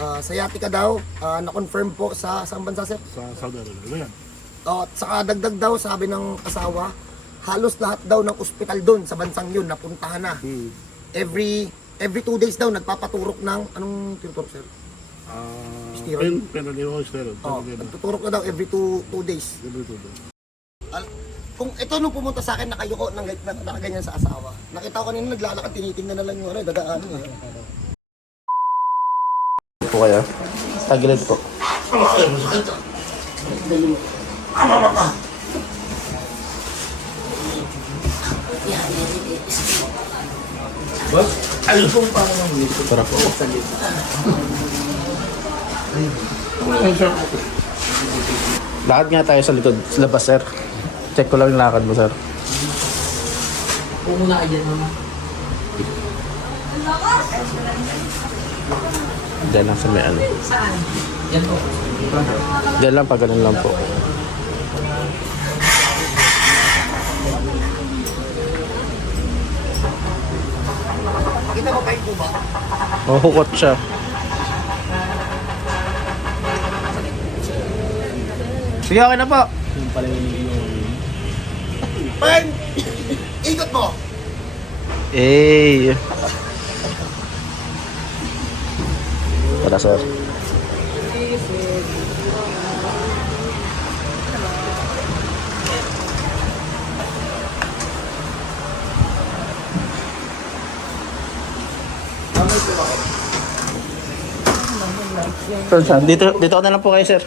Ah, sciatica daw, ah, na-confirm po sa saan bansa sir? Sa Saudi Arabia. Oh, at saka dagdag daw, sabi ng asawa, halos lahat daw ng ospital doon sa bansang yun, napuntahan na. Hmm. Every every two days daw, nagpapaturok ng, anong tinuturok sir? Ah, Steroid. pen, steroid. Oh, nagtuturok na daw every two, two days. Every two days. Al- kung ito nung pumunta sa akin, nakayuko ng na, nakaganyan sa asawa. Nakita ko kanina naglalakad, tinitingnan na lang yung ano, dadaan niya. Po kayo. Tagilid po. Ay, masakit. Ayun po, parang naman. Tara po. Lakad nga tayo sa likod, sa labas, sir. Check ko lang yung lakad mo, sir. Pumuna ka dyan, mama. Diyan lang sa may ano. Saan? Yan po. Diyan lang, pag ganun lang po. Pakita mo kayo po ba? Mahukot siya. Sige, okay na po. Pen! Ikot mo! Eh. Tara, sir. Sir, saan? Dito, dito na lang po kayo, sir.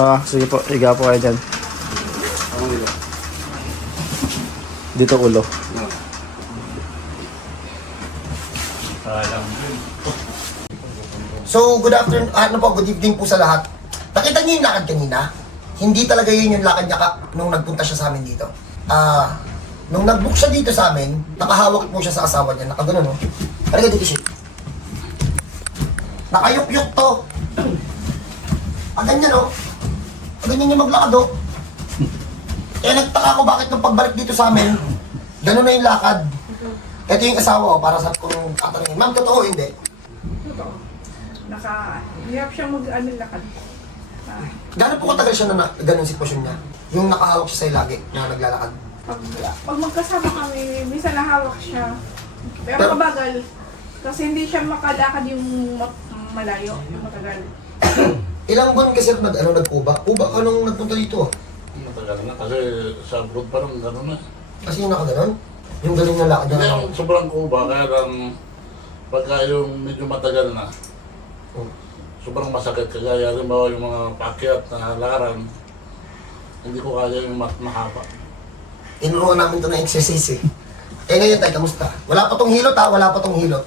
Ah, sige po. Higa po kayo dyan. Dito ulo. So, good afternoon, ah, ano po, good evening po sa lahat. Nakita niyo yung lakad kanina? Hindi talaga yun yung lakad niya ka, nung nagpunta siya sa amin dito. Ah, nung nag-book siya dito sa amin, nakahawak po siya sa asawa niya, nakaganon, no? Halika dito, shit. Nakayukyuk to. Ah, ganyan, no? Ah, ganyan yung maglakad, oh. Kaya nagtaka ko bakit nung pagbalik dito sa amin, ganun na yung lakad. Ito yung asawa ko, para sa kung tatanungin. Ma'am, totoo hindi? Hirap siyang mag-ano lakad. Ah, Gano'n po katagal siya na, na ganun sitwasyon niya? Yung nakahawak siya sa'yo lagi na naglalakad. pag, pag magkasama kami, minsan nahawak siya. Pero, Pero- mabagal. Kasi hindi siya makalakad yung ma- malayo, yung matagal. Ilang buwan kasi nag, ano, nagkuba? Kuba ka nung nagpunta dito. ah. Matagal na kasi sa abroad pa rin gano'n na. Kasi yung nakaganon. Yung galing na lakad Hindi niya. yung sobrang kuba, kaya lang pagka yung medyo matagal na, Oh. Sobrang masakit. Kaya rin ba yung mga pakyat na laran, hindi ko kaya yung mat mahaba. Tinuruan namin to na exercise eh. Eh ngayon tayo, kamusta? Wala pa tong hilot ha, wala pa tong hilot.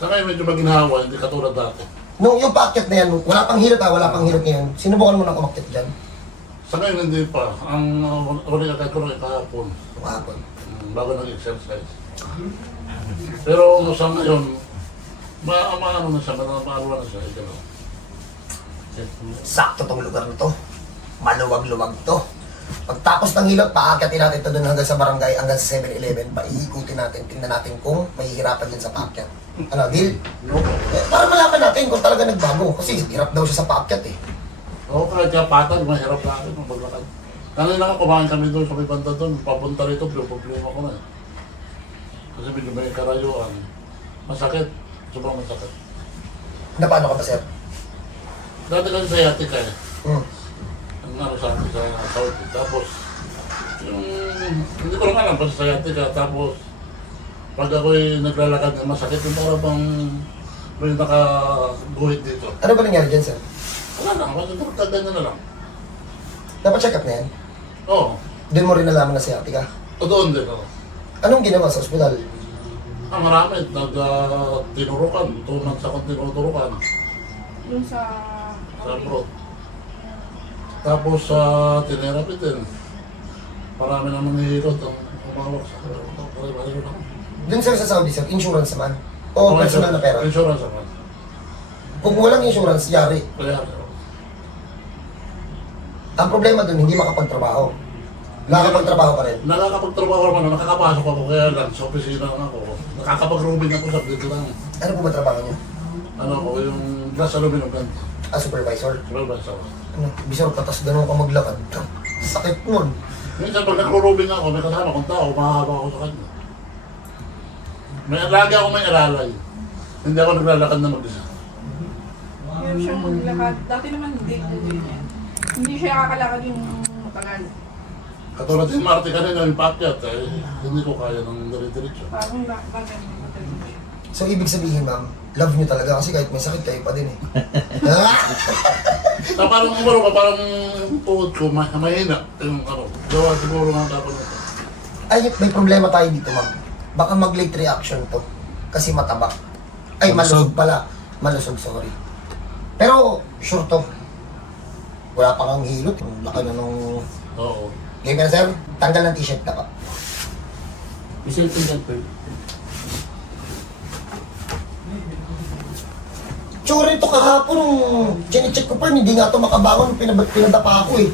Sa ngayon medyo maginhawa, hindi katulad dati. Nung yung paakyat na yan, wala pang hilot ha, wala pang hilot ngayon. Sinubukan mo nang umakyat dyan? Sa ngayon hindi pa. Ang uh, uli agad ko rin kahapon, Kahapon. um, bago nag-exercise. Pero sa ngayon, ma maano na siya, ma maaruan na siya. Ito lang. Sakto tong lugar na to. Maluwag-luwag to. Pagtapos ng hilot, paakyatin natin to dun hanggang sa barangay, hanggang sa 7-Eleven. Paiikutin natin, tingnan natin kung mahihirapan din sa paakyat. Ano, deal? Eh, para malaman natin kung talaga nagbago. Kasi hirap daw siya sa paakyat eh. Oo, kahit kapatan, mahirap na akin maglakad. Kanina nga kumain kami doon sa may banda doon, papunta rito, problema ko na eh. Kasi may karayuan. Masakit, sobrang masakit. Na paano ka ba, sir? Dati kasi sa yatik eh, Hmm. ang ano sa akin sa Saudi. Tapos, yung, hindi ko lang alam, basta sa yatik ah. Tapos, pag ako'y naglalakad na masakit, yung parang bang may nakaguhit dito. Ano ba nangyari dyan, sir? Wala lang, wala lang, ganyan na lang. Dapat check up na yan. Oo, Doon mo rin nalaman na sciatica. totoo din ako. Anong ginawa sa ospital? Ah, marami. Nag-tinurukan. Uh, Two months akong tinuturukan Yung sa... sa abroad. Tapos sa uh, tinerapi din. Marami naman nahihirot ang umawak sa akin. Doon, sir, sa Saudi, sir, insurance naman. O personal na pera. Insurance naman. Kung walang insurance, yari. Kaya, Ang problema doon, hindi makapagtrabaho. Nakakapagtrabaho pa rin. nakakapagtrabaho naman, nakakapasok ako kaya lang sa opisina lang ako. Nakakapag-rooming ako sa dito lang. Ano po ba trabaho niyo? Ano ako, yung Nasa aluminum ganito. Ah, supervisor. Ba sa Ano, bisor patas ganun ka maglakad. Sakit nun. Minsan pag nagro-robing ako, may kasama kong tao, mahaba ako sa kanya. May lagi ako may alalay. Hindi ako naglalakad na mag-isa. Yun siyang maglakad. Dati naman hindi. Hindi siya kakalakad yung matagal. Katulad si Marty kanina yung paakyat, eh, hindi ko kaya ng dire-diretso. Parang matagal siya. So, ibig sabihin, ma'am, love nyo talaga kasi kahit may sakit kayo pa din eh. Ah! Na parang umaro ka, parang tuhod ko, ma- mahina. Yung ano, gawa siguro ng tapon nito. Ay, may problema tayo dito, ma'am. Baka mag-late reaction to. Kasi mataba. Ay, malusog pala. Malusog, sorry. Pero, sure to. Wala pa kang hilot. Ang Laki na nung... Oo. Game na, sir. Tanggal ng t-shirt na ka. Isang tingnan po. Tsura ito kahapon. Chine-check ko pa. Hindi nga ito makabangon. Pinab- pinadapa ako eh.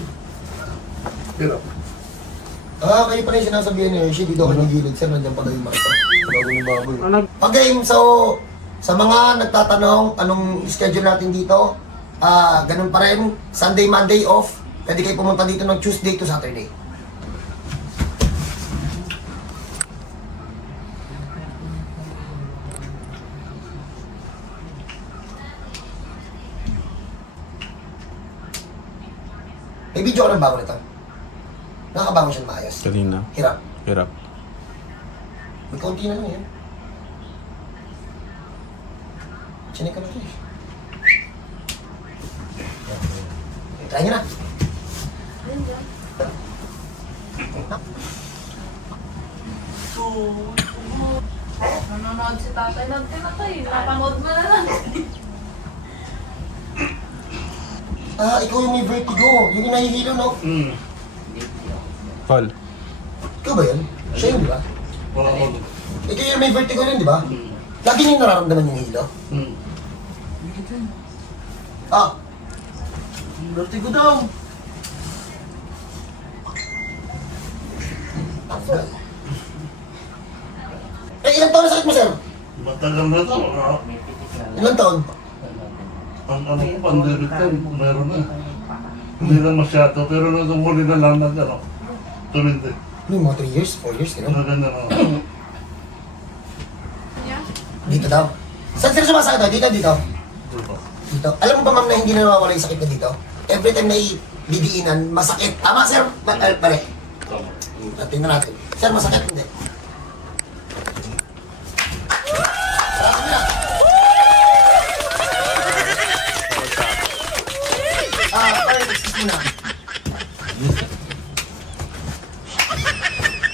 Pero, Ah, kayo pa rin sinasabihan niyo. Shit, dito ako nagilid. Sir, nandiyan pala yung makita. Bago yung baboy. Okay, so, sa mga nagtatanong anong schedule natin dito, ah, ganun pa rin. Sunday, Monday off. Pwede kayo pumunta dito ng Tuesday to Saturday. May video ka ng bago nito. Nakakabangon siya ng maayos. Kanina. Hirap. Hirap. May konti na lang yan. Chinik ka na ito eh. Try nyo na. Nanonood si tatay ng tinatay. Napanood mo na lang. Ah, ikaw yung may vertigo. Yung nahihilo, no? hmm, Paul. Ikaw ba yun? Siya yun, di ba? wala ko. Ikaw yung may vertigo rin, di ba? Hmm. Lagi niyo nararamdaman yung hilo. Hmm. Ah, Vertigo daw. eh ilang taon na sakit mo, sir? Matagal na ito. ah, Ilang taon? Ang ano ko, pandemic ko, meron na. Hindi na masyado, pero nung huli na lang na ano, tumindi. Ano yung mga 3 years, 4 years, gano'n? Ano ako. Yeah. Dito daw. Saan sir sumasakit daw? Dito, dito. Dito. Alam mo ba ma'am na hindi na nawawala yung sakit na dito? Every time na ibidiinan, masakit. Tama sir? Ma- eh, pare. Tama. Tingnan natin. Sir, masakit hindi. Sarap niya. Ah, pare, excuse me na.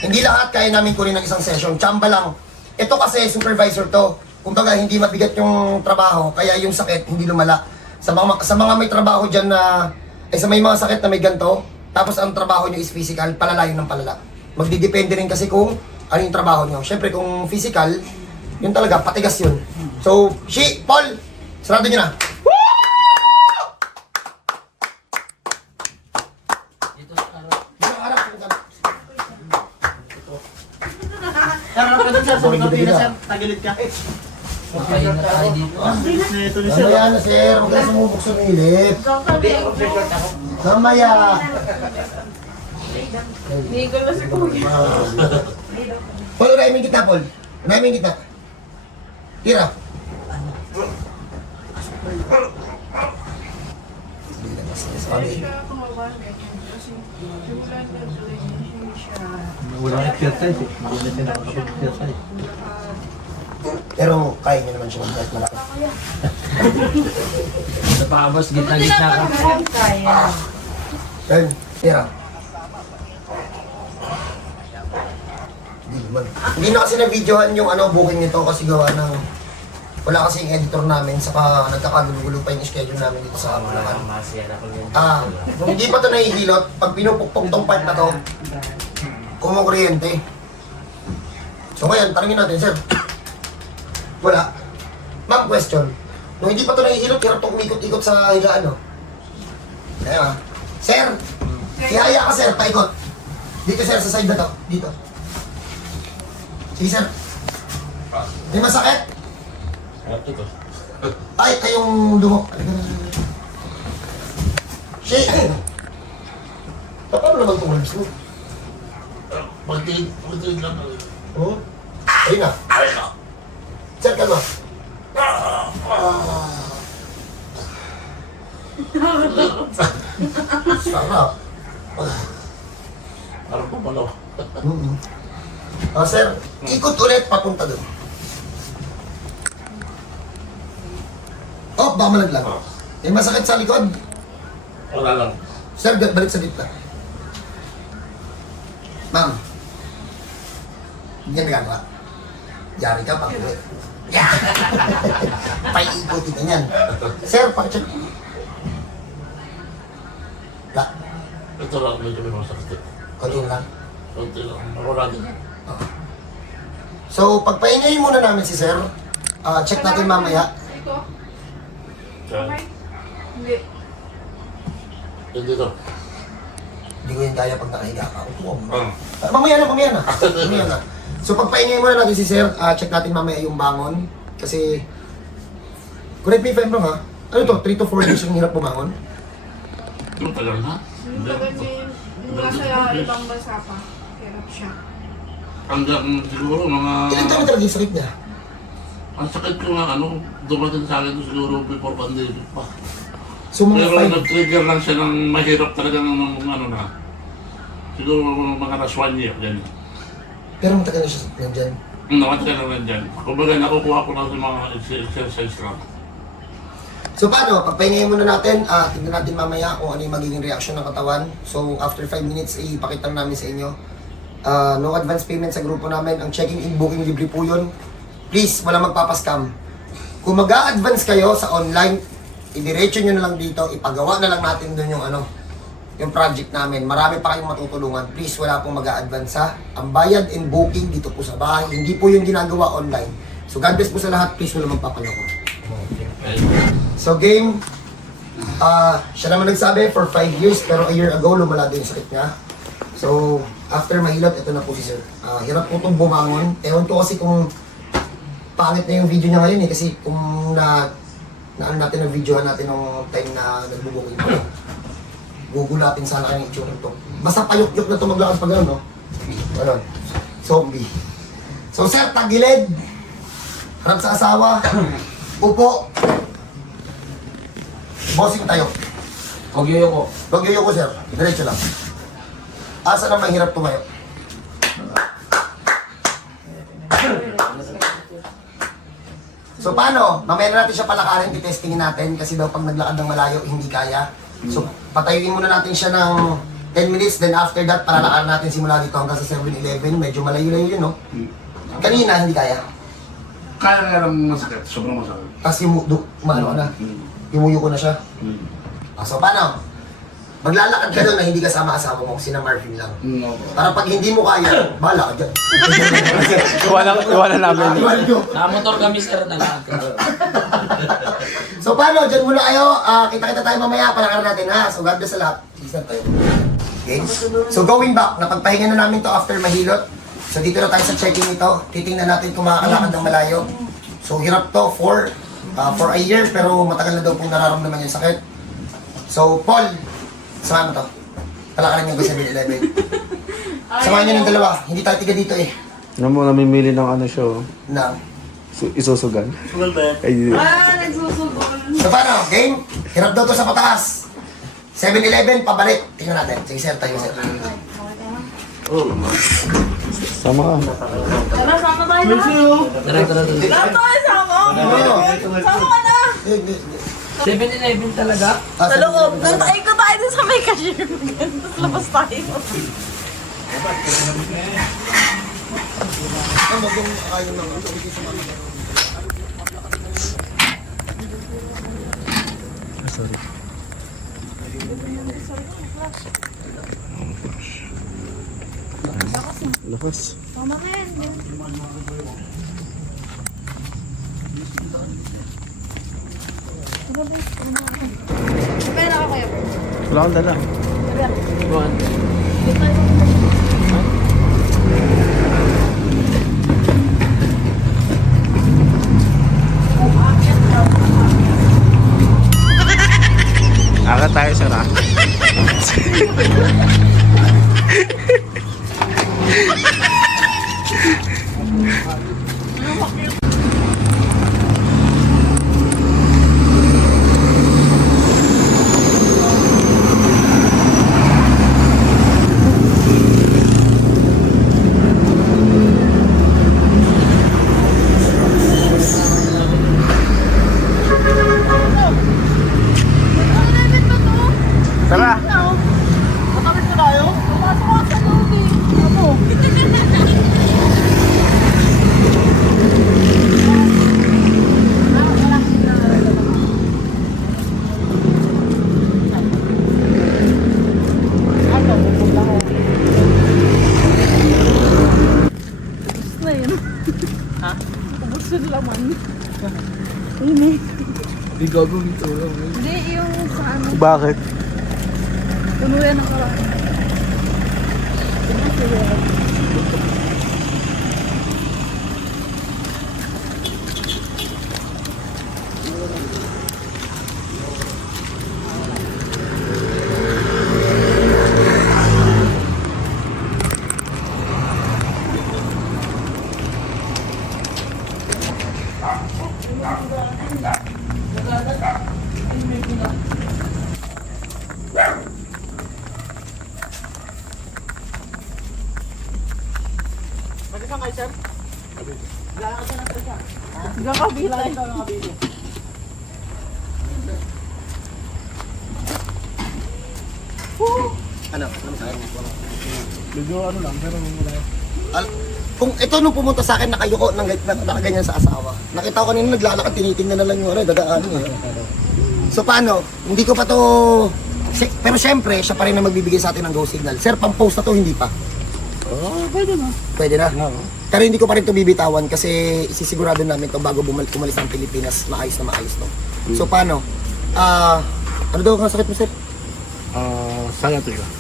Hindi lahat kaya namin kunin ng isang session. Chamba lang. Ito kasi supervisor to. Kumbaga hindi mabigat yung trabaho, kaya yung sakit hindi lumala. Sa mga sa mga may trabaho diyan na eh sa may mga sakit na may ganto, tapos ang trabaho niyo is physical, palalayo ng palala. Magdidepende rin kasi kung ano yung trabaho niyo. Syempre kung physical, yun talaga patigas yun. So, she, Paul, sarado niyo na. Dito sa araw. Dito harap, dito harap. Harap ka dun, sir. Tagilid ka. Makain na tayo dito. Bilis na ito ni sir. Mamaya na sir, huwag na sumubok sa nilip. Mamaya. Ko na si Kuya. Paul, yung gitna, Paul. Yung gitna. Tira. Hindi siya tumawan ganyan. Kasi simula na tuloy hindi siya... Wala exercise eh. Hindi na siya nakakapag-exercise. Pero kaya niyo naman siya mag-kahit malaki. Sa paabas, gitna-gitna ka. Kaya. Ayun, tira. Hindi naman. Hindi na kasi na-videohan yung ano, booking nito kasi gawa ng wala kasi yung editor namin saka nagkakagulo-gulo pa yung schedule namin dito sa Bulacan. Ah, kung hindi pa ito nahihilot, pag pinupukpok tong part na to, kumukuryente. So ngayon, tanongin natin, sir. Wala. Ma'am, question. Nung hindi pa ito nahihilot, hirap itong umikot-ikot sa higaan, no? Kaya, sir, ihaya ka, sir, paikot. Dito, sir, sa side na to. Dito. Sige, sir. May masakit? Ay, ay yung dumo. Shit! Paano naman itong lips mo? Pagtig, pagtig lang. Oh? Ayun na. Sir, kalma. Sarap. Parang pumalaw. Mm-hmm. Ah, sir, ikot ulit papunta doon. Oh, baka malaglag. May masakit sa likod. Wala lang. Sir, balik sa gitna. Ma'am. Hindi niya nagagawa. Yari ka, pag uwi. Yeah! Paiikutin ka niyan. Sir, pakicheck. La, Ito lang, medyo may masakit. konti na lang. Kunti lang. Wala din. So, pagpahingayin muna namin si Sir. Ah, check natin mamaya. Ito. Okay. Hindi. Hindi to. Hindi ko yan kaya pag nakahiga ka. Upo muna. Ah. Ah, mamaya na, mamaya na. mamaya na. So, pagpahingayin muna natin si Sir. Ah, check natin mamaya yung bangon. Kasi, correct me if I'm wrong ha. Ano to? 3 to 4 days yung hirap bumangon? Yung tagal na. Yung tagal niya yung mula sa ibang bansa pa. Hirap siya. Hanggang siguro mga... Ilan taon na talaga yung sakit niya? Ang sakit ko nga ano, dumating sa akin siguro before pandemic pa. So, mga Pero 5. nag-trigger lang siya ng mahirap talaga ng, ng ano na. Siguro mga last one year, ganyan. Pero matagal na siya nandyan. Naman ka lang dyan. Kumbaga, nakukuha ko na sa mga ex- exercise lang. So paano, pagpahingayin muna natin, ah, tingnan natin mamaya kung ano yung magiging reaction ng katawan. So after 5 minutes, ipakita namin sa inyo. Ah, no advance payment sa grupo namin. Ang checking in, booking, libre po yun. Please, wala magpapascam. Kung mag advance kayo sa online, idiretso nyo na lang dito, ipagawa na lang natin doon yung ano, yung project namin. Marami pa kayong matutulungan. Please, wala pong mag advance ha. Ang bayad and booking dito po sa bahay. Hindi po yung ginagawa online. So God bless po sa lahat. Please, wala magpapaloko. So game, ah siya naman nagsabi for 5 years pero a year ago lumala din sakit niya. So after mahilot, ito na po si sir. Ah, hirap po itong bumangon. Ewan ko kasi kung pangit na yung video niya ngayon eh kasi kung na na ano natin ang videohan natin nung time na nagbubuking pa. Gugulatin sana kayo ng itsura nito. Basta payok-yok na ito maglakad pag ano, no? Ganon. Zombie. So sir, tagilid. Harap sa asawa. Upo. Bossing tayo. Huwag yoyo ko. Huwag yung ko, sir. Diretso lang. Asa na mahirap tumayo? So paano? Mamaya na natin siya palakarin, itestingin natin kasi daw pag naglakad ng malayo, hindi kaya. So patayuin muna natin siya ng 10 minutes, then after that, palalakarin natin simula dito hanggang sa 7-Eleven. Medyo malayo-layo yun, no? Kanina, hindi kaya. Kaya nga lang masakit, sobrang masakit. Tapos yung ka na, imuyo ko na siya. Hmm. Ah, so paano? Maglalakad ka doon na hindi kasama asawa mo, sina Marvin lang. No. Para pag hindi mo kaya, bahala ka dyan. Iwanan, iwanan namin. Iwan nyo. Nakamotor kami sir na lahat. So paano, dyan muna kayo. Ah, kita-kita tayo mamaya, palakaran natin ha. So God bless sa lahat. Please na tayo. Okay? So going back, napagpahinga na namin to after mahilot. So dito na tayo sa checking ito. Titingnan natin kung makakalakad ng malayo. So hirap to for, ah, for a year, pero matagal na daw pong nararamdaman yung sakit. So Paul, samahan mo to. Palakaran nyo ba sa 7-Eleven? Samahan nyo ng dalawa. Hindi tayo tiga dito eh. Ano mo, namimili ng ano siya, oh. Na. Su- isusugan. Ay, Ah, nagsusugon. So paano? Game? Hirap daw to sa pataas. 7-Eleven, pabalik. Tingnan natin. Sige sir, tayo sir. Oh, sama ka. Tara, sama tayo na. Tara, tara, tara. Lahat tayo sama. Sama ka na. Eh, eh, eh. 7-Eleven talaga? Ah, Sa loob. Nantayin ko tayo dun sa may cashier. Tapos labas tayo. Ano kung ayaw ng authority sa mga Sorry. Lakas. Sama ka yan. Pera ako kuya. Wala kang dala. Buwan. Aka tayo sa ah. rock. gagawin ito. Hindi, yung sa ano. Bakit? Puno yan ng kawan. Hanggang kabila eh. Ano? Ano sa akin? Medyo ano lang, pero wala. Al- kung ito nung pumunta sa akin nakayuko nang nak- nakaganyan sa asawa. Nakita ko kanina naglalakad tinitingnan na lang yung ano, dadaan eh. So paano? Hindi ko pa to pero syempre, siya pa rin ang magbibigay sa atin ng go signal. Sir, pang-post na to, hindi pa. Oh, pwede na. Pwede na. Oo. Pero hindi ko pa rin to bibitawan kasi isisigurado namin to bago bumalik kumalis ng Pilipinas, maayos na maayos to. So paano? Ah, ano daw ang sakit mo, sir? Ah, sciatica.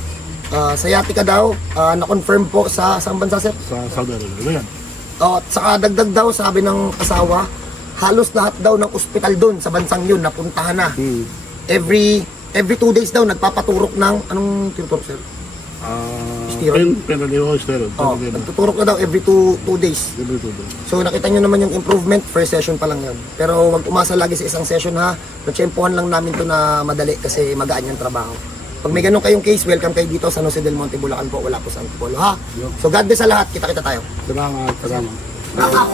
Ah, sciatica daw, ah, na-confirm po sa saan bansa, sir? Sa Saudi Arabia. Yan. Oh, at saka dagdag daw, sabi ng asawa, halos lahat daw ng ospital doon sa bansang yun, napuntahan na. Hmm. Every every two days daw, nagpapaturok ng, anong tinuturok, sir? Ah, Steroid? pen, penaleo steroid. Oh, nagtuturok na daw every two, two days. Every two days. So nakita nyo naman yung improvement, first session pa lang yun. Pero wag umasa lagi sa isang session ha. Natsyempohan lang namin to na madali kasi magaan yung trabaho. Pag may ganun kayong case, welcome kayo dito sa Jose del Monte, Bulacan po. Wala po sa Antipolo ha. So God bless sa lahat. Kita-kita tayo. Salamat, salamat. Rock out!